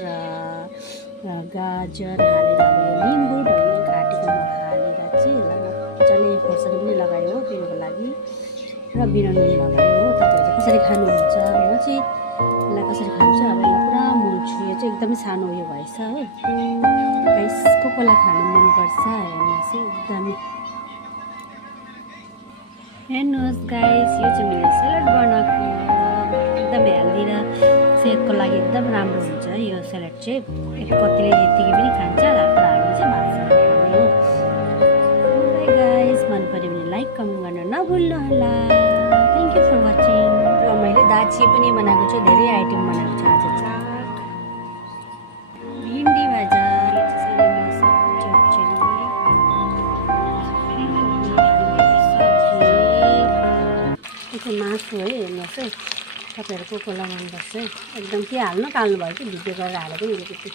र गाजर हालेर अब यो लिम्बू ढल्ने घाँटीकोमा हालेर चाहिँ मजाले खोर्सानी पनि लगायो हो पिरोको लागि र बिना नुन लगायो हो। तपाईँहरू चाहिँ कसरी खानुहुन्छ? म चाहिँ यसलाई कसरी खान्छु अब यसलाई पुरा मोल्छु। यो चाहिँ एकदमै सानो उयो भएछ हो गाइस। कसलाई खानु मनपर्छ हेर्नुहोस् एकदमै। हेर्नुहोस् गाइस यो चाहिँ मैले सलाद बनाएको एकदम हेल्दी र सेहतको लागि एकदम राम्रो हुन्छ यो सलाद चाहिँ। कतिले यतिकै पनि खान्छ र हामी चाहिँ भातसँग खाने हो। गाइस मन पर्यो भने लाइक कमेन्ट गर्न नभुल्नु होला। Thank you for watching. र मैले दाछी पनि बनाएको छु, धेरै आइटम बनाएको छु आज चाहिँ। भिन्डी भाजा मासु है। हेर्नुहोस् है तपाईँहरू को कोलाई मनपर्छ है। एकदम के हाल्नु काल्नु भयो कि भिडियो गरेर हालेको नि अलिकति।